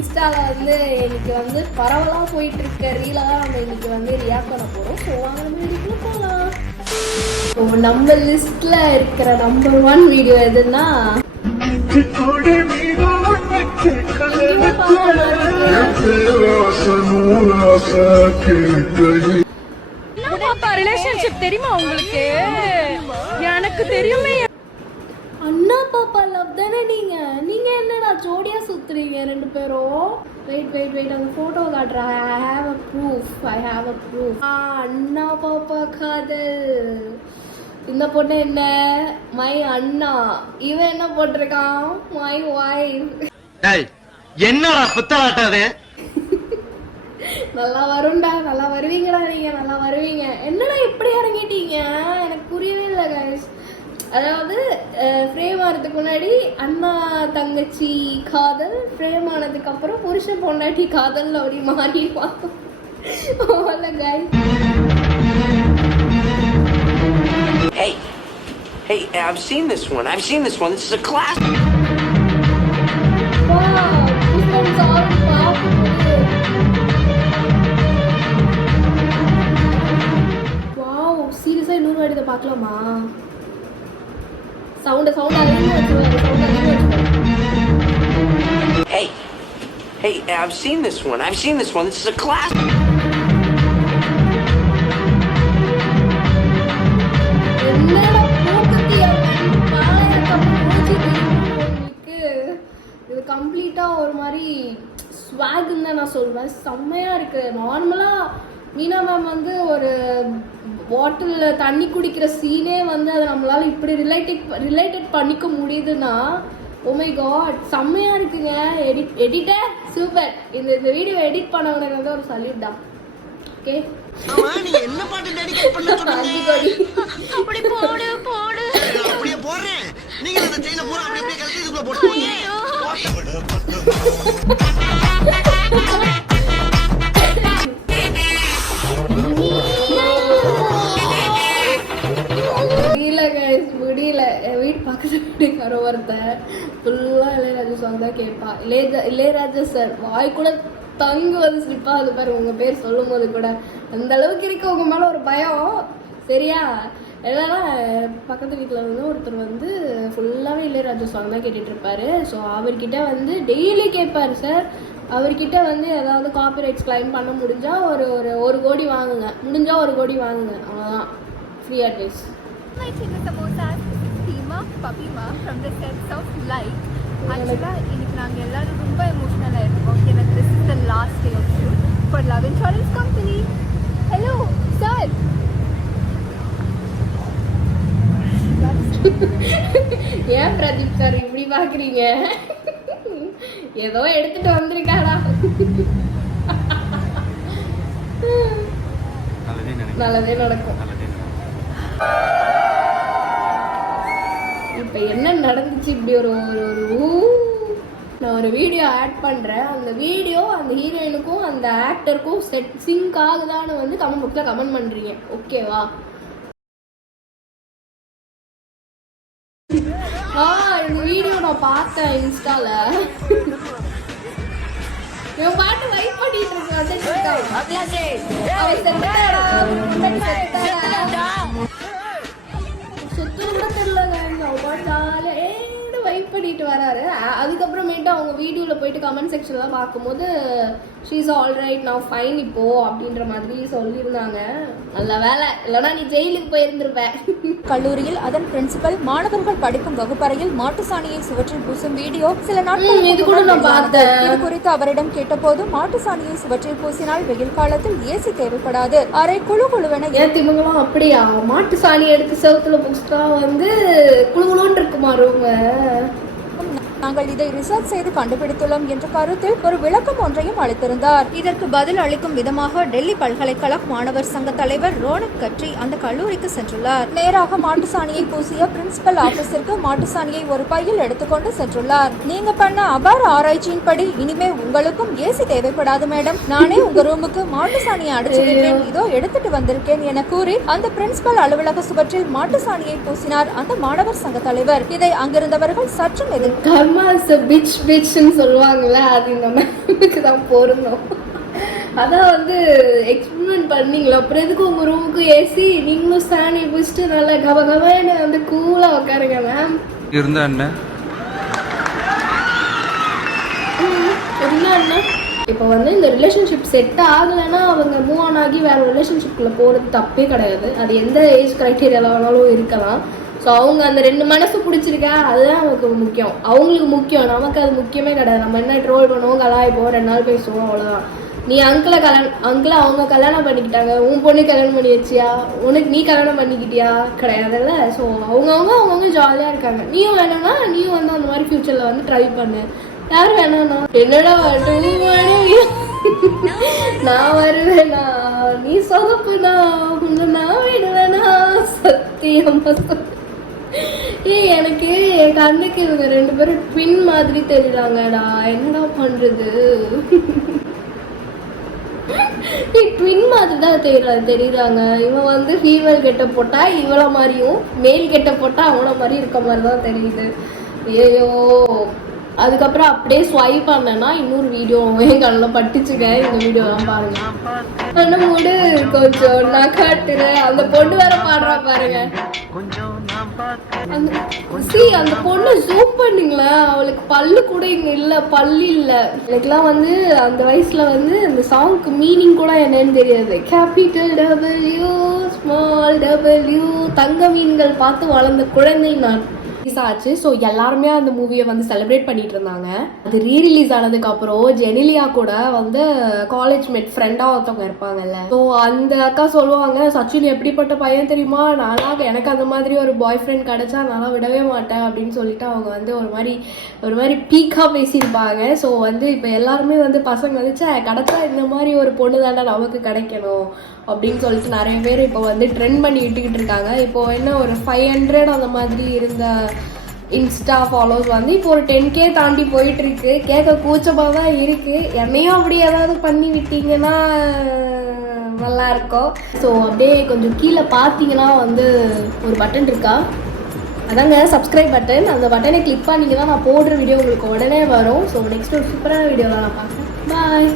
இன்ஸ்டாவில் வந்து இன்னைக்கு வந்து பரவலாக போயிட்டு இருக்க ரீலாக நம்ம இன்னைக்கு வந்து ரியாக்ட் பண்ண போகிறோம். ஸோ வாங்க நம்ம வீடியோக்குள்ள போகலாம். ஸோ நம்ம லிஸ்ட்டில் இருக்கிற நம்பர் 1 வீடியோ எதுன்னா ரிலேஷன்ஷிப் தெரியுமா உங்களுக்கு? எனக்கு தெரியுமே. அண்ணா பாப்பா லவ் தானே நீங்க என்னடா ஜோடியா சுத்துறீங்க 2 பேரும்? வெயிட் அந்த போட்டோ காட்டுறேன். I have a proof. அண்ணா பாப்பா காதல். இந்த பொண்ணு என்ன மை அண்ணா, இவன் என்ன போட்டிருக்கான் மை வைஃப். என்னடா புத்தாட்டது? நல்லா வரும்டா, நல்லா வருவீங்கடா, நீங்க நல்லா வருவீங்க. என்னடா இப்படி இறங்கிட்டீங்க? எனக்கு புரியவே இல்லை கைஸ். அதாவது ஃப்ரேம் ஆகிறதுக்கு முன்னாடி அண்ணா தங்கச்சி காதல், ஃப்ரேம் ஆனதுக்கு அப்புறம் புருஷன் பொண்டாட்டி காதல் அப்படி மாறி பார்த்தோம். Hey, I've seen this one. This is a class. Wow, சீரியஸா இன்னொரு வாட்டி இதை பார்க்கலாமா? சவுண்ட் அதிகமாக வச்சுருவாங்க. Hey, I've seen this one. This is a class. என்னடா பூக்கத்தியா இது கம்ப்ளீட்டாக ஒரு மாதிரி ஸ்வாகுன்னு தான் நான் சொல்வேன். செம்மையாக இருக்குது. நார்மலாக மீனா மேம் வந்து ஒரு பாட்டிலில் தண்ணி குடிக்கிற சீனே வந்து அதை நம்மளால் இப்படி ரிலேட்டட் பண்ணிக்க முடியுதுன்னா, ஓ மை காட், செம்மையாக இருக்குங்க. Editor super. இந்த வீடியோ எடிட் பண்ணவங்க வந்து ஒரு சல்யூட் தான். ஓகே, என்ன பாட்டு டெடிகேட் பண்ண சொன்னீங்க? அப்படி போடு அப்படியே போறேன். நீங்க அந்த செயினை பூரா அப்படியே கழட்டி இதுக்குள்ள போட்டுருவீங்க. முடியல. என் வீட்டு பக்கத்து வீட்டுக்கார ஒருத்தன் ஃபுல்லாக இளையராஜா சாங் தான் கேட்பா. இளையராஜா சார் வாய் கூட தங்கு வந்து ஸ்லிப்பா அது பாரு. உங்கள் பேர் சொல்லும் போது கூட அந்த அளவுக்கு இருக்கு உங்க மேலே ஒரு பயம். சரியா? என்னன்னா பக்கத்து வீட்டில் வந்து ஒருத்தர் வந்து ஃபுல்லாகவே இளையராஜா சாங் தான் கேட்டுட்டு இருப்பாரு. ஸோ அவர்கிட்ட வந்து டெய்லி கேட்பாரு சார். அவர்கிட்ட வந்து ஏதாவது காப்பிரைட்ஸ் கிளைம் பண்ண முடிஞ்சால் ஒரு கோடி வாங்குங்க, முடிஞ்சால் 1 கோடி வாங்குங்க, அவ்வளோதான். Free advice. from the sense of light. Actually, இன்னைக்கு நாங்க எல்லாரும் ரொம்ப எமோஷனலா இருக்கோம். எனக்கு this is the last day of shoot for Love Insurance Company. Hello sir. ஏன் பிரதீப் சார் இப்படி பாக்குறீங்க? ஏதோ எடுத்துட்டு வந்திருக்காடா. நல்லதே நடக்கும். இப்போ என்ன நடந்துச்சு? இப்படி நான் ஒரு வீடியோ ஆட் பண்ணுறேன். அந்த வீடியோ அந்த ஹீரோயினுக்கும் அந்த ஆக்டருக்கும் சிங்க் ஆகுதான்னு வந்து கமெண்ட் பாக்ஸில் கமெண்ட் பண்ணுறீங்க. ஓகேவா? இந்த வீடியோ நான் பார்த்தேன் இன்ஸ்டாவில். இவன் பாட்டு வைப் பண்ணிட்டு வைப் பண்ணிட்டு வராரு. அதுக்கப்புறமேட்டு அவங்க வீடியோவில் போயிட்டு கமெண்ட் செக்ஷன்லாம் பார்க்கும்போது ஷீ இஸ் ஆல் ரைட், நான் ஃபைன் இப்போ அப்படின்ற மாதிரி சொல்லியிருந்தாங்க. நல்ல வேலை, இல்லைனா நீ ஜெயிலுக்கு போயிருந்திருப்ப. கல்லூரியில் அதன் பிரின்சிபல் மாணவர்கள் படிக்கும் வகுப்பறையில் மாட்டு சாணியை சுவற்றில் பூசும் வீடியோ சில நாட்கள் இது குறித்து அவரிடம் கேட்டபோது மாட்டு சாணியை சுவற்றில் பூசினால் வெயில் காலத்தில் ஏசி தேவைப்படாது, அரை குழுவென. திமுகலாம் அப்படியா? மாட்டு சாணி எடுத்து செவத்துல பூசிட்டா வந்து குழுன்னு இருக்குமா ரூம்? நாங்கள் இதை ரிசர்ச் செய்து கண்டுபிடித்துள்ளோம் என்ற கருத்தில் ஒரு விளக்கம் ஒன்றையும் அளித்திருந்தார். இதற்கு பதில் அளிக்கும் விதமாக டெல்லி பல்கலைக்கழக மாணவர் சங்க தலைவர் ரோனக் கட்ரி அந்த கல்லூரிக்கு சென்றுள்ளார். நேராக மாட்டுசாணியை பூசிய பிரின்சிபல் ஆபீஸிற்கு மாட்டுசாணியை ஒரு பையில் எடுத்துக்கொண்டு சென்றுள்ளார். நீங்க பண்ண அபார ஆராய்ச்சியின்படி இனிமே உங்களுக்கும் ஏசி தேவைப்படாது மேடம், நானே உங்க ரூமுக்கு மாட்டுசாணியை அடிச்சு விட்டேன், இதோ எடுத்துட்டு வந்திருக்கேன் என கூறி அந்த பிரின்சிபல் அலுவலக சுவற்றில் மாட்டுசாணியை பூசினார் அந்த மாணவர் சங்க தலைவர். இதை அங்கிருந்தவர்கள் சற்றும் எதிர்த்தார். அம்மா பிட்ச்னு சொல்லுவாங்கல்ல, அது இந்த மேமுக்கு தான் பொருந்தும். அதான் வந்து எக்ஸ்பெரிமெண்ட் பண்ணீங்களா, அப்புறம் எதுக்கு உங்கள் ரூமுக்கு ஏசி, நீங்களும் சாணி பிடிச்சிட்டு நல்லா கபகபன்னு வந்து கூலாக உட்காருங்க மேம். இருந்தா என்ன இப்போ வந்து இந்த ரிலேஷன்ஷிப் செட் ஆகலைன்னா அவங்க மூவ் ஆன் ஆகி வேறு ரிலேஷன்ஷிப்பில் போகிறது தப்பே கிடையாது. அது எந்த ஏஜ் க்ரைட்டீரியாவில் வேணாலும் இருக்கலாம். ஸோ அவங்க அந்த 2 மனசு பிடிச்சிருக்கா, அதுதான் நமக்கு முக்கியம். அவங்களுக்கு முக்கியம், நமக்கு அது முக்கியமே கிடையாது. நம்ம என்ன ட்ரோல் பண்ணுவோம், கலாய்ப்போம், 2 நாள் பேசுவோம், அவ்வளோதான். நீ அங்கிளை அவங்க கல்யாணம் பண்ணிக்கிட்டாங்க, உன் பொண்ணு கல்யாணம் பண்ணி வச்சியா, உனக்கு நீ கல்யாணம் பண்ணிக்கிட்டியா, கிடையாதுல்ல. ஸோ அவங்கவுங்க ஜாலியாக இருக்காங்க. நீயும் வேணும்னா நீயும் வந்து அந்த மாதிரி ஃப்யூச்சரில் வந்து ட்ரை பண்ணு. யார் வேணாண்ணா என்னடா நான் வருவேண்ணா, நீ சொதப்புண்ணா, உன்னை நான் விடுவேண்ணா, சத்தியமா. எனக்கு என் கண்ணுக்கு இவங்க 2 பேரும் ட்வின் மாதிரி தெரியுறாங்கடா, என்னடா பண்றது? ட்வின் மாதிரி தான் தெரியுறாங்க. இவன் வந்து ஃபீமேல் கெட்ட போட்டா இவள மாதிரியும், மேல் கெட்ட போட்டா அவள மாதிரி இருக்க மாதிரி தான் தெரியுது. ஐயோ, அதுக்கப்புறம் அப்படியே ஸ்வைப் பண்ணேன்னா இன்னொரு வீடியோ என் கண்ணில் பட்டுச்சுங்க. இந்த வீடியோலாம் பாருங்க. அந்த மூடு கொஞ்சம் நான் காட்டுறேன். அந்த பொண்ணு வேற பாடுறா பாருங்க. அந்த பொண்ணு ஜூம் பண்ணுங்களேன், அவளுக்கு பல்லு கூட இங்க இல்ல, பல்லு இல்ல. எனக்குலாம் வந்து அந்த வயசுல வந்து அந்த சாங்க்கு மீனிங் கூட என்னன்னு தெரியாது. கேபிட்டல் W ஸ்மால் W, தங்க மீன்கள் பார்த்து வளர்ந்த குழந்தை நான் ஆச்சு. ஸோ எல்லாருமே அந்த மூவியை வந்து செலிப்ரேட் பண்ணிட்டு இருந்தாங்க. அது ரீரிலீஸ் ஆனதுக்கு அப்புறம் ஜெனிலியா கூட வந்து காலேஜ் மேட் ஃப்ரெண்டா ஒருத்தவங்க இருப்பாங்கல்ல, ஸோ அந்த அக்கா சொல்லுவாங்க, சச்சின் எப்படிப்பட்ட பையன் தெரியுமா, நானாக எனக்கு அந்த மாதிரி ஒரு பாய் ஃப்ரெண்ட் கிடைச்சா நான் விடவே மாட்டேன் அப்படின்னு சொல்லிட்டு அவங்க வந்து ஒரு மாதிரி பீக்கா பேசியிருப்பாங்க. ஸோ வந்து இப்போ எல்லாருமே வந்து பசங்க வந்து கிடைச்சா இந்த மாதிரி ஒரு பொண்ணு தாண்டா நமக்கு கிடைக்கணும் அப்படின்னு சொல்லிட்டு நிறைய பேர் இப்போ வந்து ட்ரெண்ட் பண்ணி விட்டுக்கிட்டு இருக்காங்க. இப்போ என்ன ஒரு 500 அந்த மாதிரி இருந்த இன்ஸ்டா ஃபாலோஸ் வந்து இப்போ ஒரு 10K தாண்டி போயிட்டு இருக்கு. கேட்க கூச்சமாக தான் இருக்கு. என்னையும் அப்படி ஏதாவது பண்ணி விட்டீங்கன்னா நல்லா இருக்கும். ஸோ அப்படியே கொஞ்சம் கீழே பார்த்தீங்கன்னா வந்து ஒரு பட்டன் இருக்கா, அதாங்க சப்ஸ்கிரைப் பட்டன். அந்த பட்டனை கிளிக் பண்ணிங்கன்னா நான் போடுற வீடியோ உங்களுக்கு உடனே வரும். ஸோ நெக்ஸ்ட் ஒரு சூப்பரான வீடியோவில் நான் பார்க்குறேன். பாய்.